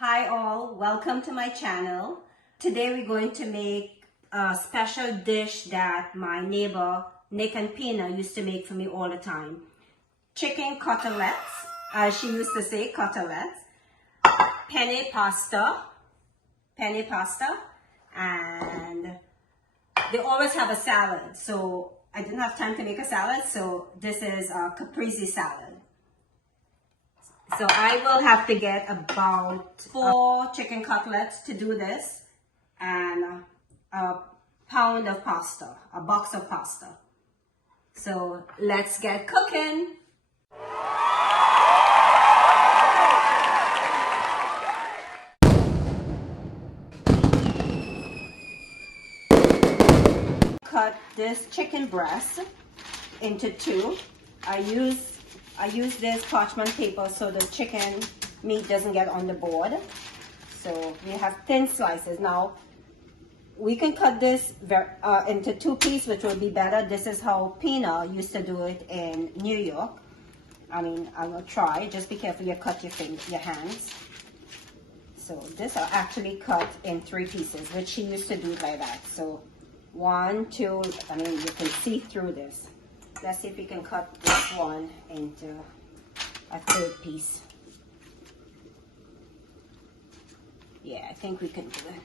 Hi all, welcome to my channel. Today we're going to make a special dish that my neighbor Nick and Penne used to make for me all the time. Chicken cutlets, as she used to say, cutlets. Penne pasta, and they always have a salad. So I didn't have time to make a salad, so this is a caprese salad. So I will have to get about 4 chicken cutlets to do this and a pound of pasta, a box of pasta. So let's get cooking. Cut this chicken breast into 2. I use this parchment paper so the chicken meat doesn't get on the board. So we have thin slices. Now we can cut this into 2 pieces, which will be better. This is how Penne used to do it in New York. I mean, I will try. Just be careful you cut your hands. So this are actually cut in 3 pieces, which she used to do like that. So 1, 2. I mean, you can see through this. Let's see if we can cut this one into a 3rd piece. Yeah, I think we can do it.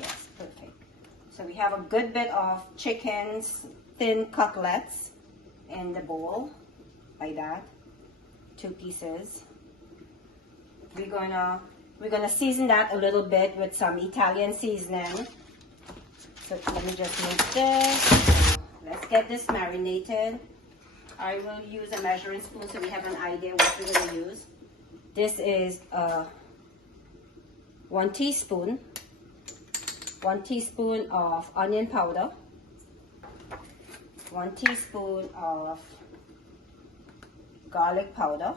Yes, perfect. So we have a good bit of chicken's thin cutlets in the bowl, like that. 2 pieces. We're gonna season that a little bit with some Italian seasoning. So let me just make this. Let's get this marinated. I will use a measuring spoon so we have an idea what we're going to use. This is 1 teaspoon. 1 teaspoon of onion powder. 1 teaspoon of garlic powder.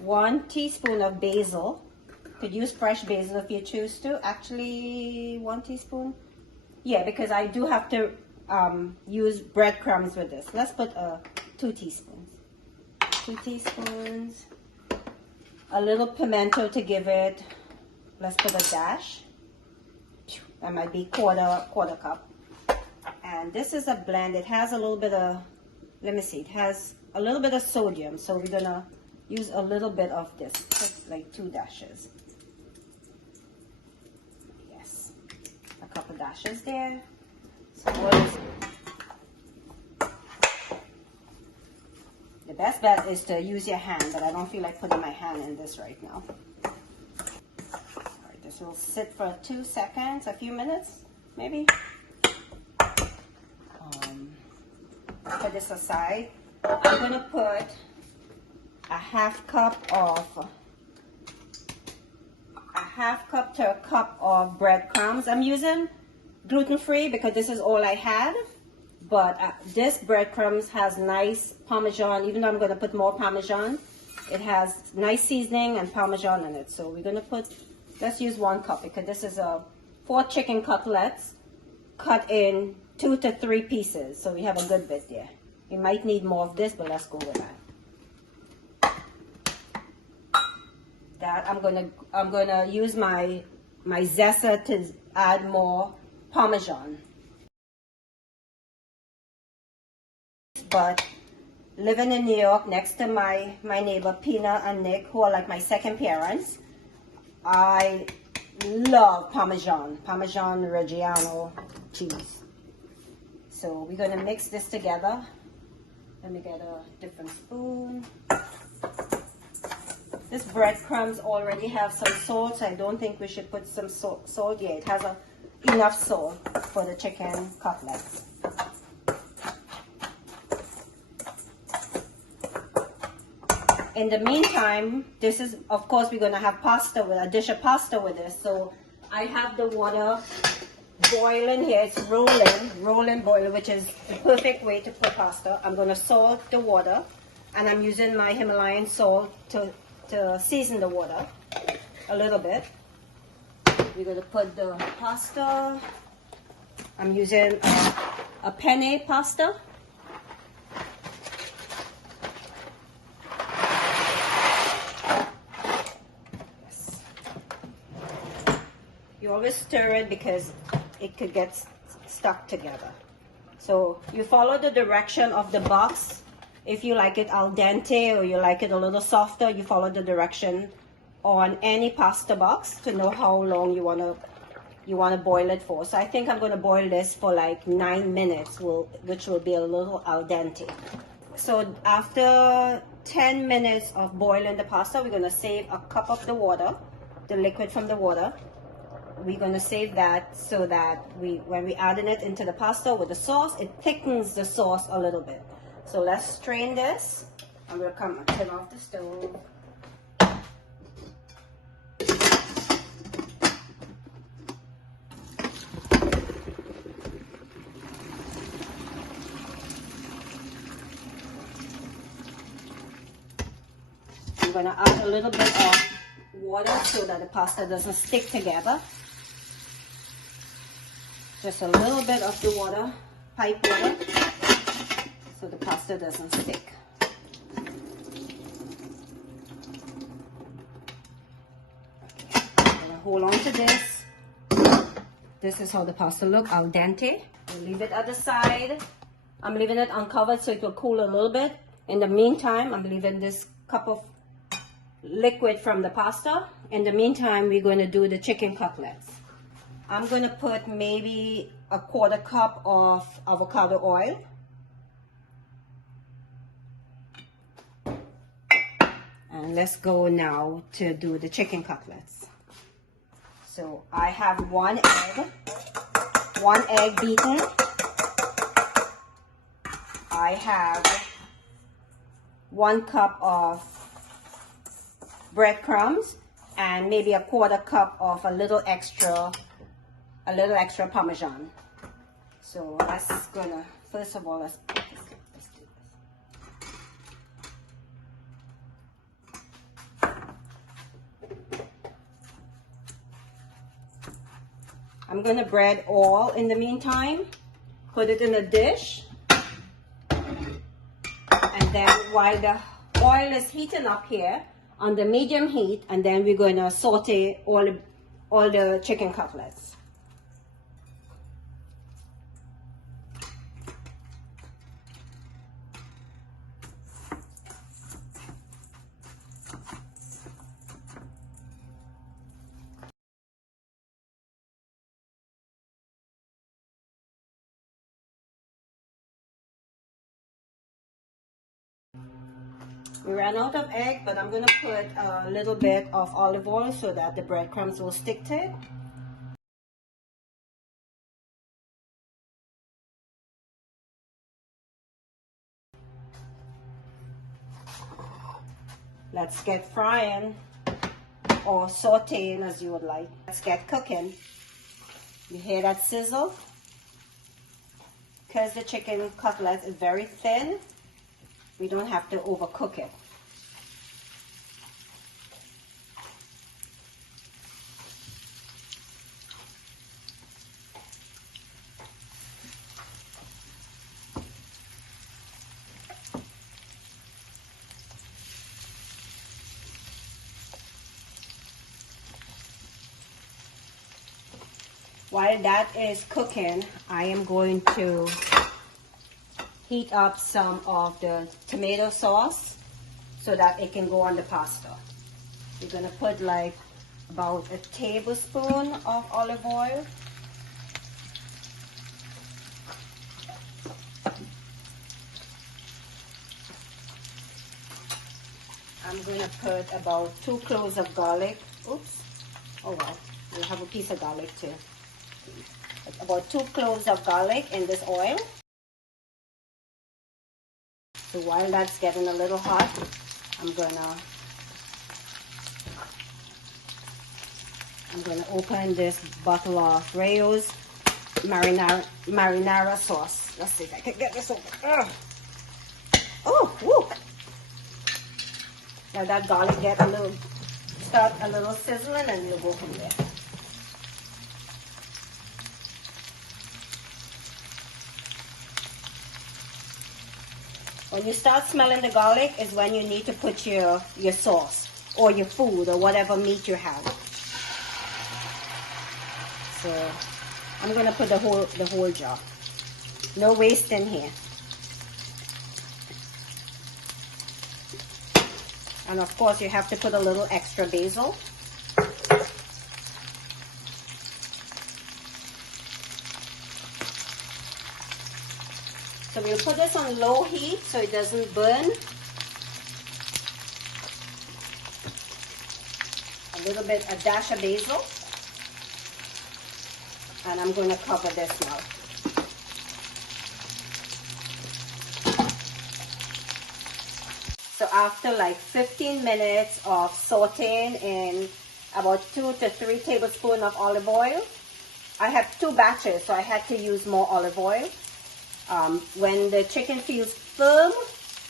1 teaspoon of basil. Could use fresh basil if you choose to. Actually, 1 teaspoon. Yeah, because I do have to use breadcrumbs with this. Let's put 2 teaspoons. 2 teaspoons. A little pimento to give it. Let's put a dash. That might be quarter cup. And this is a blend. It has a little bit of, let me see. It has a little bit of sodium. So we're gonna use a little bit of this, just like 2 dashes. Yes, a couple dashes there. So the best bet is to use your hand, but I don't feel like putting my hand in this right now. All right, this will sit for 2 seconds, a few minutes, maybe. Put this aside. I'm gonna put a half cup to a cup of breadcrumbs. I'm using gluten-free because this is all I had, but this breadcrumbs has nice Parmesan. Even though I'm going to put more Parmesan, it has nice seasoning and Parmesan in it. So we're going to put, let's use 1 cup because this is 4 chicken cutlets cut in 2 to 3 pieces. So we have a good bit there. We might need more of this, but let's go with that. I'm gonna use my zester to add more Parmesan. But living in New York next to my neighbor Penne and Nick, who are like my second parents, I love Parmesan Reggiano cheese. So we're gonna mix this together. Let me get a different spoon. This breadcrumbs already have some salt, so I don't think we should put some salt yet. It has enough salt for the chicken cutlets. In the meantime, this is, of course, we're going to have pasta with a dish of pasta with this. So I have the water boiling here. It's boiling, which is the perfect way to put pasta. I'm going to salt the water, and I'm using my Himalayan salt to season the water a little bit. We're going to put the pasta. I'm using a penne pasta. You always stir it because it could get stuck together. So you follow the direction of the box. If you like it al dente or you like it a little softer, you follow the direction on any pasta box to know how long you want to boil it for. So I think I'm going to boil this for like 9 minutes, which will be a little al dente. So after 10 minutes of boiling the pasta, we're going to save a cup of the water, the liquid from the water. We're going to save that so that when we adding it into the pasta with the sauce, it thickens the sauce a little bit. So let's strain this, and we'll come and turn off the stove. I'm going to add a little bit of water so that the pasta doesn't stick together. Just a little bit of the water, pipe water, so the pasta doesn't stick. Okay. I'm going to hold on to this. This is how the pasta looks, al dente. We'll leave it at the side. I'm leaving it uncovered so it will cool a little bit. In the meantime, I'm leaving this cup of liquid from the pasta. In the meantime, we're going to do the chicken cutlets. I'm going to put maybe a 1/4 cup of avocado oil. And let's go now to do the chicken cutlets. So I have one egg beaten. I have 1 cup of breadcrumbs and maybe a 1/4 cup of a little extra Parmesan. So let's gonna, first of all, let's do this. I'm gonna bread all in the meantime, put it in a dish, and then while the oil is heating up here on the medium heat, and then we're gonna saute all the chicken cutlets. We ran out of egg, but I'm gonna put a little bit of olive oil so that the breadcrumbs will stick to it. Let's get frying or sauteing as you would like. Let's get cooking. You hear that sizzle? Because the chicken cutlet is very thin, we don't have to overcook it. While that is cooking, I am going to heat up some of the tomato sauce so that it can go on the pasta. We're gonna put like about a tablespoon of olive oil. I'm gonna put about 2 cloves of garlic. Oops. Oh well, we have a piece of garlic too. About 2 cloves of garlic in this oil. So while that's getting a little hot, I'm gonna open this bottle of Rayo's marinara sauce. Let's see if I can get this open. Oh, woo! Now that garlic start a little sizzling, and we'll go from there. When you start smelling the garlic is when you need to put your sauce or your food or whatever meat you have. So I'm gonna put the whole jar. No waste in here. And of course you have to put a little extra basil. So we'll put this on low heat so it doesn't burn. A dash of basil. And I'm going to cover this now. So after like 15 minutes of sauteing in about 2 to 3 tablespoons of olive oil, I have 2 batches, so I had to use more olive oil. When the chicken feels firm,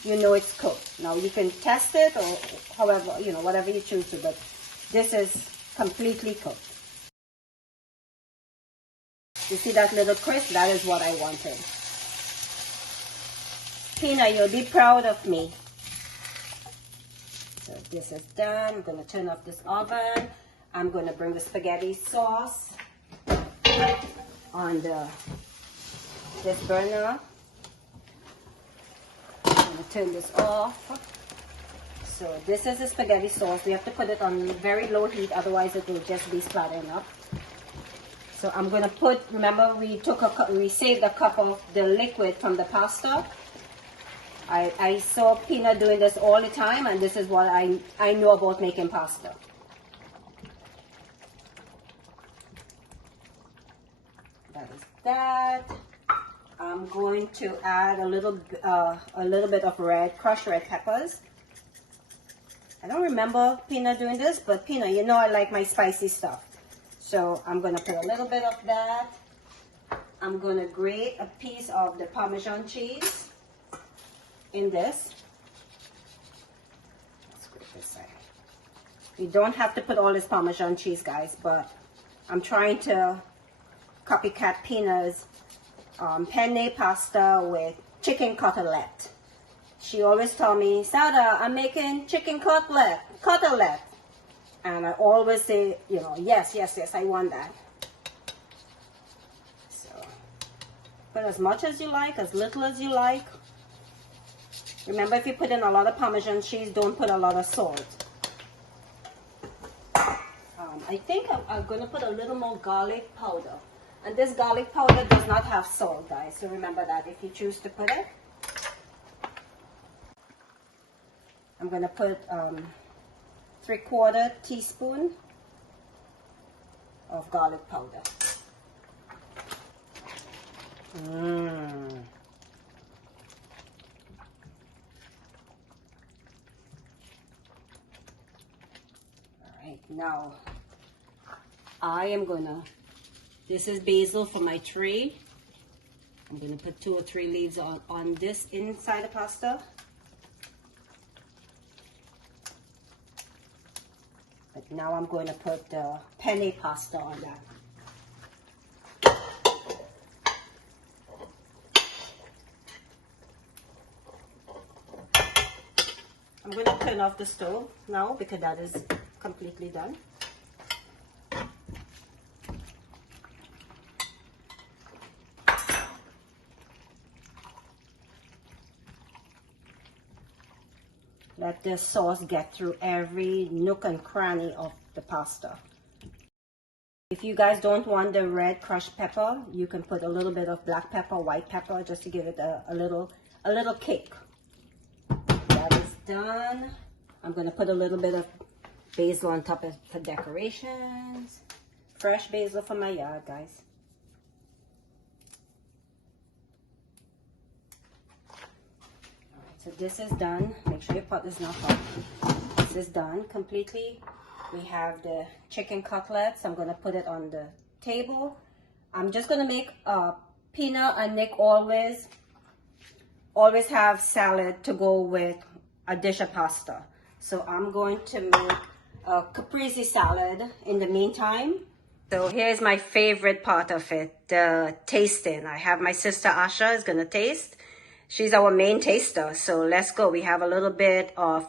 you know it's cooked. Now you can test it or however, whatever you choose to, but this is completely cooked. You see that little crisp? That is what I wanted. Penne, you'll be proud of me. So this is done. I'm going to turn off this oven. I'm going to bring the spaghetti sauce on this burner. I'm going to turn this off. So this is the spaghetti sauce. We have to put it on very low heat, otherwise it will just be splattering up. So I'm going to put, remember we saved a cup of the liquid from the pasta. I saw Penne doing this all the time, and this is what I know about making pasta. That is that. I'm going to add a little bit of crushed red peppers. I don't remember Penne doing this, but Penne, you know I like my spicy stuff. So I'm going to put a little bit of that. I'm going to grate a piece of the Parmesan cheese in this. Let's grate this side. You don't have to put all this Parmesan cheese, guys, but I'm trying to copycat Penne's penne pasta with chicken cutlet. She always told me, Sada, I'm making chicken cutlet. And I always say, yes, I want that. So, put as much as you like, as little as you like. Remember, if you put in a lot of Parmesan cheese, don't put a lot of salt. I think I'm going to put a little more garlic powder. And this garlic powder does not have salt, guys. So remember that if you choose to put it. I'm going to put 3/4 teaspoon of garlic powder. Alright, now I am gonna, this is basil for my tray. I'm gonna put 2 or 3 leaves on this inside the pasta. But now I'm going to put the penne pasta on that. I'm going to turn off the stove now because that is completely done. Let the sauce get through every nook and cranny of the pasta. If you guys don't want the red crushed pepper, you can put a little bit of black pepper, white pepper, just to give it a little kick. That is done. I'm going to put a little bit of basil on top for decorations. Fresh basil from my yard, guys. So this is done. Make sure your pot is not hot. This is done completely. We have the chicken cutlets. I'm going to put it on the table. I'm just going to make Penne and Nick always have salad to go with a dish of pasta. So I'm going to make a caprese salad in the meantime. So here's my favorite part of it, the tasting. I have my sister Asha is going to taste. She's our main taster, so let's go. We have a little bit of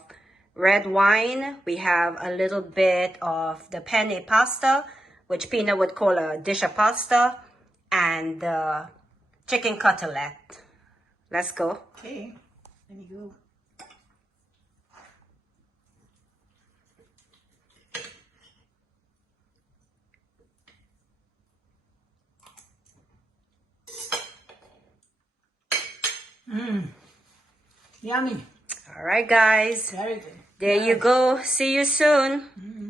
red wine. We have a little bit of the penne pasta. which Pina would call a dish of pasta, and the chicken cutlet. Let's go. Okay, there you go. Yummy. All right, guys. Very good. There you go. See you soon.